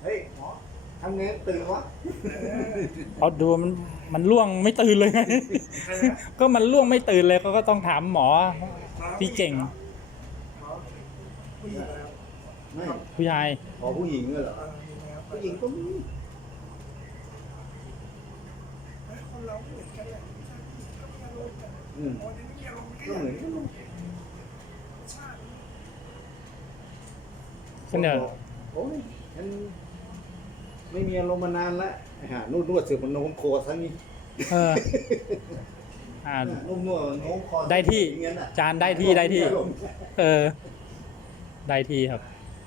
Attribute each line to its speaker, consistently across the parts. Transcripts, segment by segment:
Speaker 1: เฮ้ยหมอทำไงตื่นวะ
Speaker 2: เอาดูมันล่วงไม่ตื่นเลยไง ก็มันล่วงไม่ตื่นเลยก็ต้องถามหมอที่เก่ง
Speaker 3: ผู้หญิงแล้ว
Speaker 1: ไม่
Speaker 2: ผู้ชาย
Speaker 1: ขอผู้หญิงเหรอ
Speaker 3: มีแล้ว
Speaker 1: ผู้หญิงก็มี
Speaker 3: คนเราเหมือนกันแหละก็มีอารมณ์กัน
Speaker 1: อืม
Speaker 3: วันนี้ไม่มีอารมณ์
Speaker 1: ก็เหมือนกัน
Speaker 3: ชาติ
Speaker 2: ก็เนี่ย
Speaker 1: โอ้ยฉันไม่มีอารมณ์มานานแล้วนวดเสือมันโน้มคอทั้งนี้
Speaker 2: เอออ่า
Speaker 1: นุ่มนวดโน้มคอ
Speaker 2: ได้ที่
Speaker 1: อย่างนั้นน่ะ
Speaker 2: จานได้ที่ เออ ได้ที่ครับ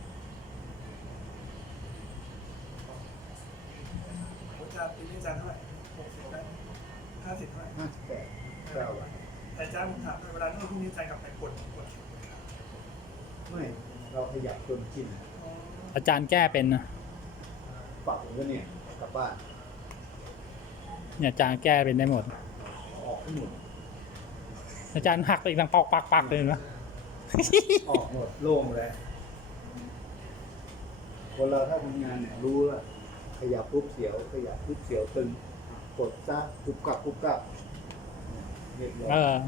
Speaker 3: อาจารย์ปีนี้อาจารย์เท่าไหร่60ได้50เท่าไหร่
Speaker 1: 58 9
Speaker 3: แต่อาจารย์ผมถามเวลาที่พรุ่งนี้อาจารย์กลับไปกด
Speaker 1: ไม่เราขยับจนชิน
Speaker 2: อาจารย์แก้เป็นนะ
Speaker 1: ปรับผมก็เนี่ยกลับบ้าน
Speaker 2: เนี่ยอาจารย์แก้เป็นได้หมด
Speaker 1: ออกให้หมด
Speaker 2: อาจารย์หักอีกดังปอกปักเลยนะ
Speaker 1: ออกหมดโล่งเลยคนเราถ้าทำงานเนี่ยรู้ว่าขยับปุ๊บเสียวขยับปุ๊บเสียวตึงกดซะปุ๊บกลับเรียบร้อย
Speaker 2: เออ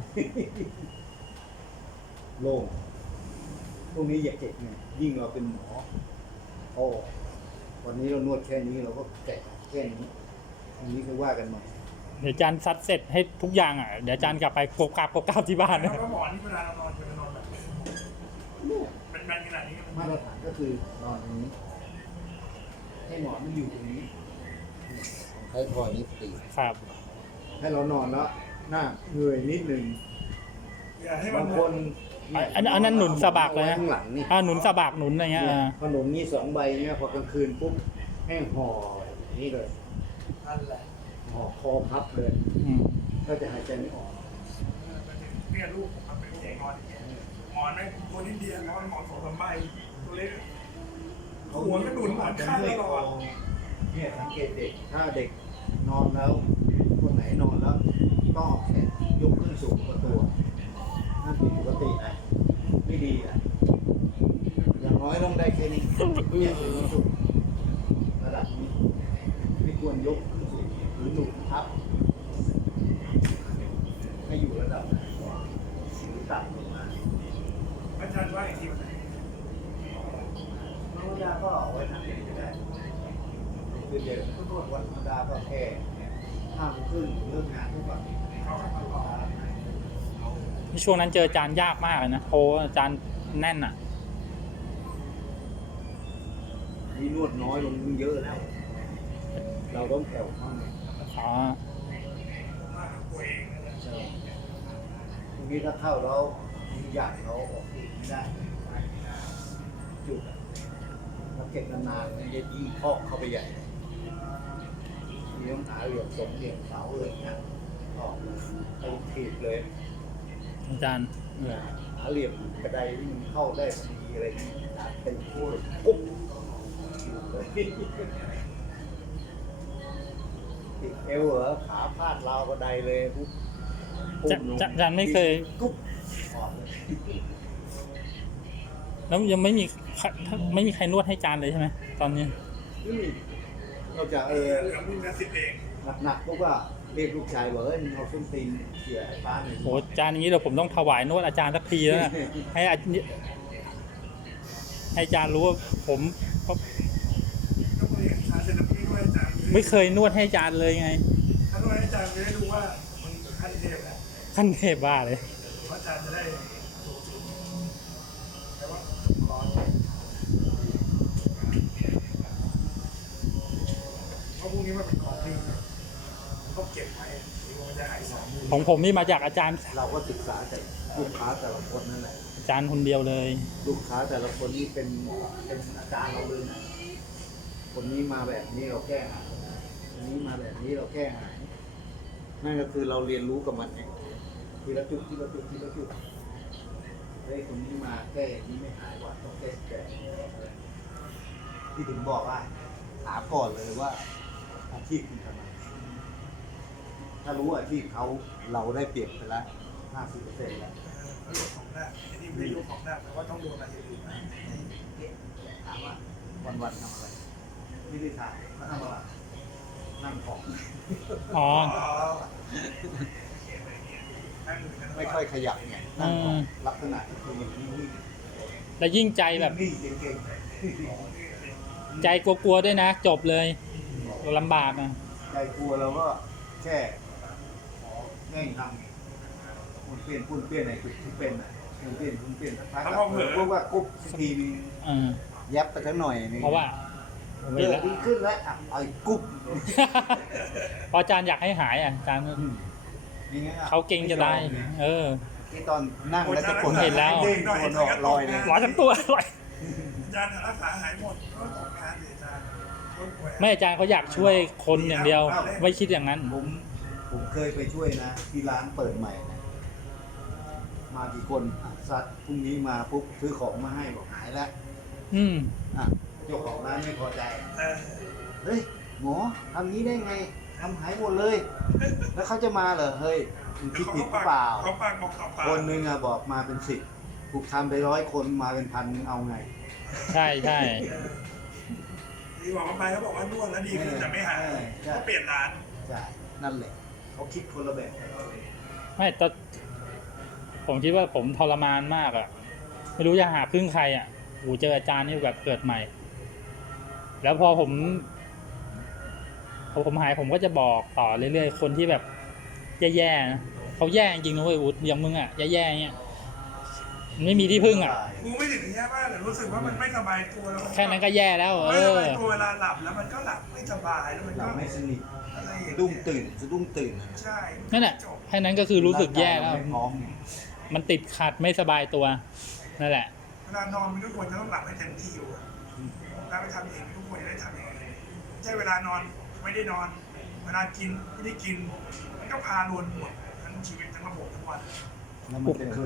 Speaker 1: โล่งพวกนี้อย่าเก็บไงยิ่งเราเป็นหมอโอ้วันนี้เรานวดแค่นี้เราก็แกะแค่นี้อันนี้ก็ว่ากันใหม่
Speaker 2: เดี๋ยวอาจารย์ซัดเสร็จให้ทุกอย่างอ่ะ เดี๋ยวอาจารย์กลับไปกบกราบที่บ้าน
Speaker 3: แล้
Speaker 2: นะ
Speaker 3: วก็หมอนี่เวลาเรานอนจะนอนแบบ
Speaker 1: เนี่ย
Speaker 3: เป็นแบนขนาดนี้
Speaker 1: มาตรฐานก็คือนอนตรงนี้ ให้หมอนมันอยู่ตรงนี้ของใช้พอยนิดตี
Speaker 2: ครับ
Speaker 1: ให้เรานอนแล้วหน้าเหนื่อยนิดนึง
Speaker 3: อย่าให้มั
Speaker 1: บาน งคน
Speaker 2: อันนั้นหนุนสะบักเลยนะ
Speaker 1: ข้างหลังนี่
Speaker 2: หนุนสะบักหนุนอะไรเงี้ย
Speaker 1: ขนมนี่2 ใบเนี่ยพอกลางคืนปุ๊บแห้งห่ออย่างนี้เลย
Speaker 3: นั่นแหละ
Speaker 1: ห่อคอพับเลย
Speaker 2: อืม
Speaker 1: ก็จะหายใจไม่ออก
Speaker 3: เนี่ยลูกผมมันเป็นเด็กนอนอย่างเงี้ยหมอนไม่ตัวนิดเดียวนอนหมอน2-3 ใบตัวเล็กหัวก็ดุนหมอนข้างตลอด
Speaker 1: เนี่ยสังเกตเด็ก ถ้าเด็กนอนแล้ว คนไหนนอนแล้วต้องเอาแขนยกขึ้นสูงกว่าตัวนั่นผิดปกตินะไม่ดีอ่ะอย่างน้อยต้องได้แค่นี้เนี่ยสูงสุดระดับนี้ไม่ควรยกขึ้นสูงหรือหนุนทับให้อยู่ระดับไหนหรือต่ำลงมา
Speaker 3: อาจารย์ว่าอย่างที่มัน
Speaker 1: ธรรมดาก็เอาไว้ทำเองก็ได้คือเดี๋ยวก็นวดวันธรรมดาก็แค่5 โมงครึ่งเลิกงานทุกวัน
Speaker 3: เขาทำต่อ
Speaker 2: ที่ช่วงนั้นเจออาจารย์ยากมากเลยนะโทรอาจารย์แน่นอ่ะ
Speaker 1: นี่นวดน้อยลงเยอะแล้ว เราต้องแผ่วมาก
Speaker 2: อ๋อ
Speaker 3: ตัวเอง
Speaker 1: ตรงนี้ถ้าเข้าแล้วอยากเราออกเองไม่ได้จุดเราเก็บนานๆมันจะยิ่งพอกเข้าไปใหญ่มีต้องหาเหลี่ยมสมเหลี่ยมเสาเลยนะออกไปถีบเลย
Speaker 2: อาจารย์
Speaker 1: เนี่ยหาเหลี่ยมกระไดที่มันเข้าได้พอดีอะไรนี่เป็นคู่ปุ๊บติดเอวเหรอขาพาดราวกระไดเลยปุ๊บ
Speaker 2: อาจารย์ไม่เคย
Speaker 1: กุ๊บออกเลย
Speaker 2: แล้วยังไม่มีใครนวดให้อาจารย์เลยใช่ไหมตอนนี้
Speaker 1: นี่เราจะ
Speaker 3: เหลือมึงนะสิเอง
Speaker 1: หนักๆปุ๊บว่าเรียกลูกชายบอกเอ้ยมึงเอาส้นตีนเขี่ยไอ้ป้าหนึ่ง
Speaker 2: โหอาจารย์อย่างนี้เดี๋ยวผมต้องถวายนวดอาจารย์สักทีแล้วนะให้อาจารย์รู้ว่าผม
Speaker 3: ก็เลยหาเซนพี่ด้วยอาจารย์
Speaker 2: ไม่เคยนวดให้อาจารย์เลยไง
Speaker 3: ถ้าด้วยอาจารย์จะได้รู้ว่ามันขั้นเทพแหละ
Speaker 2: ขั้นเทพบ้าเลย
Speaker 3: ว่าอาจารย์จะได้ถูกจุดแต่ว่าขอเพราะพวกนี้มันเป็นของดีต้องเก็บไว้ถึงมันจะหายสองมือ
Speaker 2: ของผมนี่มาจากอาจารย์
Speaker 1: เราก็ศึกษาจากลูกค้าแต่ละคนนั่นแหละ
Speaker 2: อาจารย์คนเดียวเลย
Speaker 1: ลูกค้าแต่ละคนนี่เป็นอาจารย์เราเลยนะคนนี้มาแบบนี้เราแก้หายคนนี้มาแบบนี้เราแก้หายนั่นก็คือเราเรียนรู้กับมันไงทีละจุดทีละจุดทีละจุดเฮ้ยคนนี้มาแก้อย่างนี้ไม่หายว่ะต้องแก้ที่ถึงบอกว่าถามก่อนเลยว่าอาชีพคุณทำไมถ้ารู้อาชีพเขาเราได้เปรียบไปแล้ว 50% แล้ว
Speaker 3: ลูกของหน้าอันนี้ไม่ได้ลูกของหน้าแต่ว่าต้องโดนอะไรอย่างอื่นนะ
Speaker 1: ถามว่าวันๆทำอะไรไม่ได้ถ่ายเขาทำอะไรนั่งของ
Speaker 2: อ๋อ
Speaker 1: ไม่ค่อยขยับไงนั่งของลักษณะคือมันนิ่ง
Speaker 2: แล้วยิ่งใจแบบ
Speaker 1: นิ่งเก่ง
Speaker 2: ใจกลัวๆด้วยนะ จบเลยลำบากอ่ะ
Speaker 1: ๆใจกลัวเราก็แค่แง่งทำปุ่นเปลี่ยนในจุดที่เป็นปุ่นเปลี่ยนสักพักพวกว่ากุ๊บทีนึง ยับไปสักหน่อยนึง
Speaker 2: เพราะว่า
Speaker 1: ดีขึ้นแล้วอ่ะไอ้กุ๊บ
Speaker 2: พออาจารย์อยากให้หายอ่ะอาจารย์
Speaker 1: อย่างงี้ย
Speaker 2: เขาเก่งจะได้ เออ
Speaker 1: ที่ตอนนั่งแล้วจะกด
Speaker 2: เห็นแล้ว
Speaker 1: เด้งตัวลอยเลย
Speaker 2: ร้อยทั้งตัวร้อย
Speaker 3: อาจารย์รักษาหายหมดก็ตกงานเลยอาจารย์คนป่วย
Speaker 2: ไม่อาจารย์เขาอยากช่วยคนอย่างเดียว ไม่คิดอย่างนั้น
Speaker 1: ผมเคยไปช่วยนะที่ร้านเปิดใหม่นะมากี่คนอ่ะซัดพรุ่งนี้มาปุ๊บซื้อของมาให้บอกหายแล้ว
Speaker 2: อืม
Speaker 1: อ่ะเจ้าของร้านไม่พอใจ
Speaker 3: เออ
Speaker 1: เฮ้ยหมอทำนี้ได้ไงทำหายหมดเลย แล้วเขาจะมาเหรอเฮ้ยมึงคิดผิดหรือเปล่า
Speaker 3: เขาปากบอกเขาปาก
Speaker 1: คนหนึงอะบอกมาเป็น10ถูกทำไป100 คนมาเป็นพันเอาไง
Speaker 2: ใช่ใช่
Speaker 3: ดีบอกเขาไปเขาบอกว่านวดแล้วดีขึ้นแต่ไม่หายเขาเปลี่ยนร้าน
Speaker 1: ใช่นั่นแหละเขาคิดคนละแบบ
Speaker 2: ไม่แต่ผมคิดว่าผมทรมานมากอ่ะ ไม่รู้จะหาพึ่งใครอ่ะโหเจออาจารย์นี่แบบเกิดใหม่ แล้วพอผมหายผมก็จะบอกต่อเรื่อยๆคนที่แบบแย่ๆนะเขาแย่จริงๆนะเว้ยอุ๊ดอย่างมึงอ่ะแย่ๆเงี้ยมันไม่มีที่พึ่งอ่ะ
Speaker 3: กูไม่ถึงแย่มากแต่รู้สึกว่ามันไม่สบายตัวแล้ว
Speaker 2: แค่นั้นก็แย่แล้ว เอ
Speaker 3: ไม่ส
Speaker 2: อ
Speaker 3: บายตัวเวลาหลับแล้วมันก็หลับไม่สบายแล้วมัน
Speaker 1: เรา
Speaker 3: ก็
Speaker 1: ไม่สนิท
Speaker 3: อะไรอย่าง
Speaker 1: สะ
Speaker 3: เงี้ย
Speaker 1: ดุ้งตื่นนะ
Speaker 3: ใช่
Speaker 2: นั่นแหละแค่นั้นก็คือรู้สึกแย่แล้ว
Speaker 1: ร่างกายเราไม่พร้อม
Speaker 2: มันติดขัดไม่สบายตัวนั่นแหละ
Speaker 3: เวลานอนมันก็ควรจะต้องหลับให้เต็มที่อยู่อะเวลาไปทำเองทุกคนจะได้ทำอย่างนั้นไม่ใช่เวลานอนไม่ได้นอน เวลากินไม่ได้กินมันก็พาลวนหมดทั้งชีวิตทั้งระบบทั้งวัน
Speaker 1: แล้วมันเป็นเค